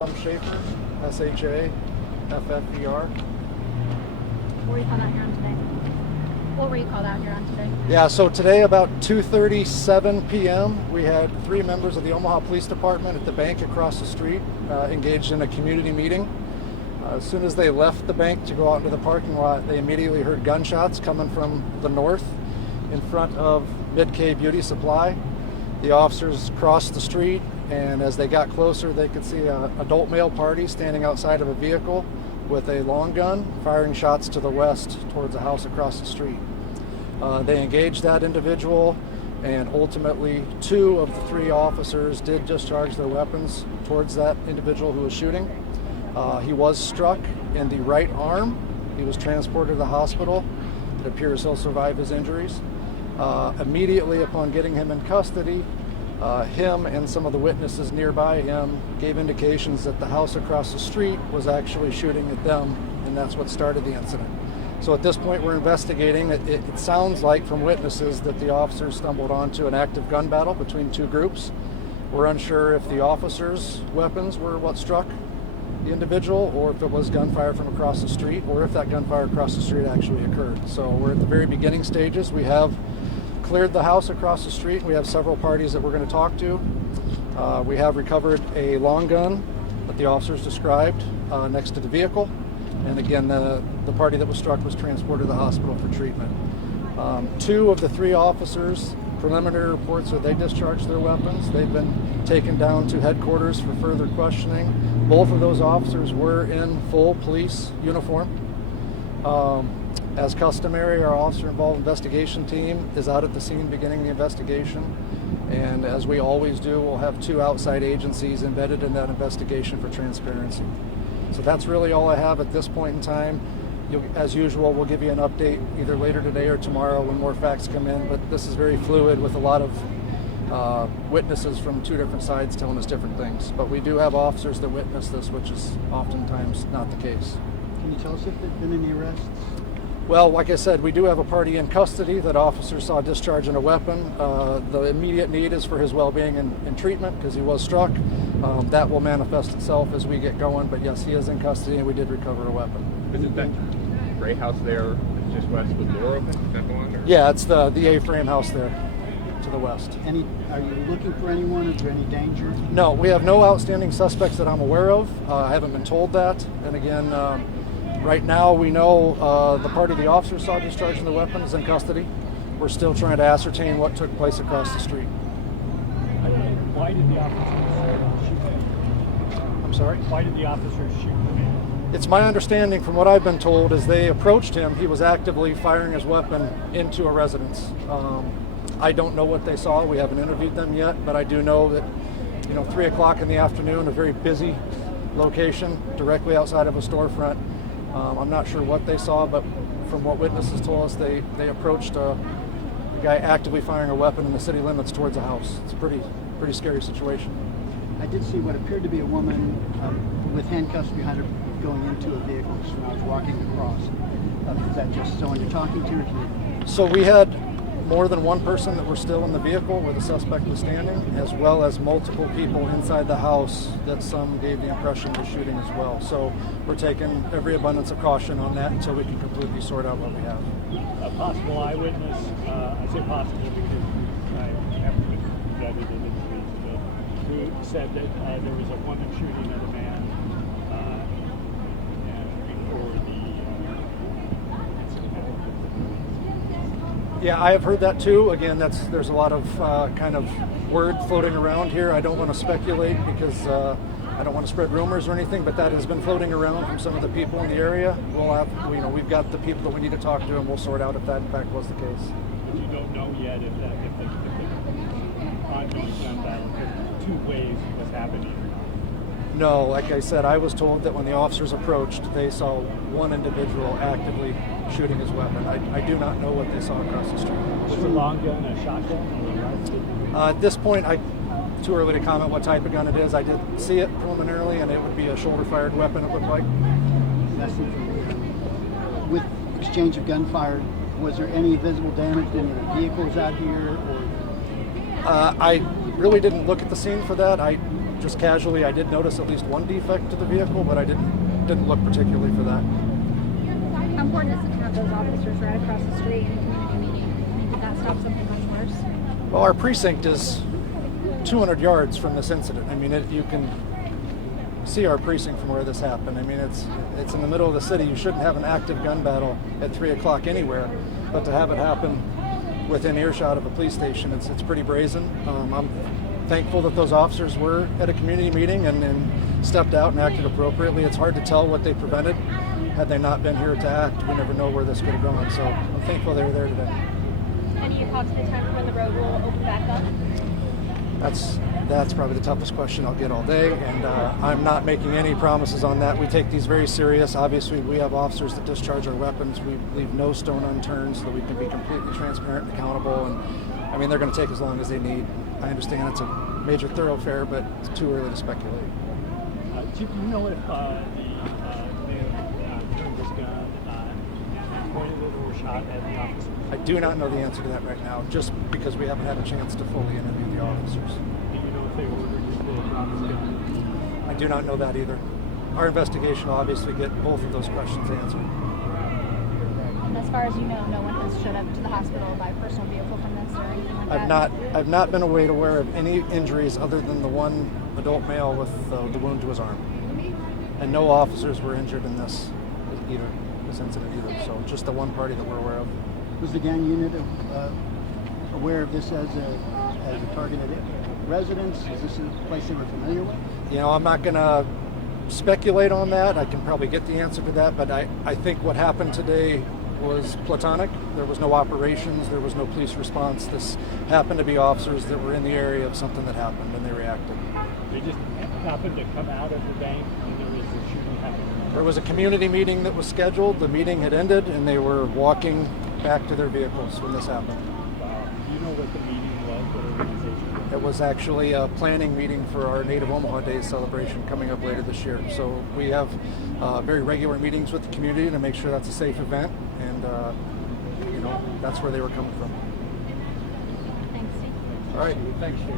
I'm Schaefer, S-H-A-F-F-E-R. What were you called out here on today? What were you called out here on today? Yeah, so today about 2:37 p.m. we had 3 members of the Omaha Police Department at the bank across the street engaged in a community meeting. As soon as they left the bank to go out into the parking lot, they immediately heard gunshots coming from the north in front of Mid-K Beauty Supply. The officers crossed the street, and as they got closer, they could see an adult male party standing outside of a vehicle with a long gun, firing shots to the west towards a house across the street. They engaged that individual, and ultimately 2 of the 3 officers did discharge their weapons towards that individual who was shooting. He was struck in the right arm. He was transported to the hospital. It appears he'll survive his injuries. Immediately upon getting him in custody, him and some of the witnesses nearby him gave indications that the house across the street was actually shooting at them, and that's what started the incident. So at this point we're investigating. It sounds like from witnesses that the officers stumbled onto an active gun battle between 2 groups. We're unsure if the officers' weapons were what struck the individual, or if it was gunfire from across the street, or if that gunfire across the street actually occurred. So we're at the very beginning stages. We have cleared the house across the street. We have several parties that we're going to talk to. We have recovered a long gun that the officers described next to the vehicle. And again, the party that was struck was transported to the hospital for treatment. 2 of the 3 officers, preliminary reports are they discharged their weapons. They've been taken down to headquarters for further questioning. Both of those officers were in full police uniform. As customary, our officer-involved investigation team is out at the scene beginning the investigation. And as we always do, we'll have 2 outside agencies embedded in that investigation for transparency. So that's really all I have at this point in time. As usual, we'll give you an update either later today or tomorrow when more facts come in. But this is very fluid with a lot of witnesses from 2 different sides telling us different things. But we do have officers that witness this, which is oftentimes not the case. Can you tell us if there have been any arrests? Well, like I said, we do have a party in custody that officers saw discharging a weapon. The immediate need is for his well-being and treatment because he was struck. That will manifest itself as we get going, but yes, he is in custody and we did recover a weapon. Isn't that gray house there just west with the door open? Is that the one? Or? Yeah, it's the A-frame house there to the west. Are you looking for anyone? Is there any danger? No, we have no outstanding suspects that I'm aware of. I haven't been told that. And again, right now we know the party the officers saw discharging the weapon is in custody. We're still trying to ascertain what took place across the street. Why did the officers shoot him? I'm sorry? Why did the officers shoot the man? It's my understanding from what I've been told as they approached him, he was actively firing his weapon into a residence. I don't know what they saw. We haven't interviewed them yet, but I do know that 3 o'clock in the afternoon, a very busy location directly outside of a storefront. I'm not sure what they saw, but from what witnesses told us, they approached a guy actively firing a weapon in the city limits towards a house. It's a pretty scary situation. I did see what appeared to be a woman with handcuffs behind her going into a vehicle when I was walking across. Is that just someone you're talking to? So we had more than one person that were still in the vehicle where the suspect was standing, as well as multiple people inside the house that some gave the impression was shooting as well. So we're taking every abundance of caution on that until we can completely sort out what we have. A possible eyewitness, I say possible because I haven't been vetted individually, who said that there was a woman shooting at a man and before the incident happened. Yeah, I have heard that too. Again, there's a lot of kind of word floating around here. I don't want to speculate because I don't want to spread rumors or anything, but that has been floating around from some of the people in the area. We've got the people that we need to talk to, and we'll sort out if that in fact was the case. But you don't know yet if the ongoing gun battle, 2 ways was happening or not. No, like I said, I was told that when the officers approached, they saw one individual actively shooting his weapon. I do not know what they saw across the street. Was a long gun a shotgun or a rifle? At this point, too early to comment what type of gun it is. I did see it preliminarily, and it would be a shoulder-fired weapon, it looked like. With exchange of gunfire, was there any visible damage to any of the vehicles out here? Or? I really didn't look at the scene for that. just casually, I did notice at least one defect to the vehicle, but I didn't look particularly for that. How important is it to have those officers right across the street in a community meeting? I mean, did that stop something much worse? Well, our precinct is 200 yards from this incident. I mean, you can see our precinct from where this happened. I mean, it's in the middle of the city. You shouldn't have an active gun battle at 3 o'clock anywhere, but to have it happen within earshot of a police station, it's pretty brazen. I'm thankful that those officers were at a community meeting and stepped out and acted appropriately. It's hard to tell what they prevented. Had they not been here to act, we never know where this could have gone. So I'm thankful they were there today. Any approximate time when the road will open back up? That's probably the toughest question I'll get all day, and I'm not making any promises on that. We take these very serious. Obviously, we have officers that discharge our weapons. We leave no stone unturned so that we can be completely transparent and accountable. And I mean, they're going to take as long as they need. I understand it's a major thoroughfare, but it's too early to speculate. Do you know if the man turned his gun and pointed it or shot at the officer? I do not know the answer to that right now, just because we haven't had a chance to fully interview the officers. Do you know if they ordered you to drop his gun? I do not know that either. Our investigation will obviously get both of those questions answered. And as far as you know, no one has showed up to the hospital by personal vehicle from this or anything like that? I've not been aware of any injuries other than the one adult male with the wound to his arm. And no officers were injured in this incident either. So just the one party that we're aware of. Was the gang unit aware of this as a targeted residence? Is this a place they were familiar with? You know, I'm not going to speculate on that. I can probably get the answer to that, but I think what happened today was platonic. There was no operations. There was no police response. This happened to be officers that were in the area of something that happened, and they reacted. They just happened to come out of the bank and there was a shooting happening. There was a community meeting that was scheduled. The meeting had ended, and they were walking back to their vehicles when this happened. Do you know what the meeting was, what organization? It was actually a planning meeting for our Native Omaha Day celebration coming up later this year. So we have very regular meetings with the community to make sure that's a safe event, and that's where they were coming from. Thanks, Steve. All right. Thanks, Steve.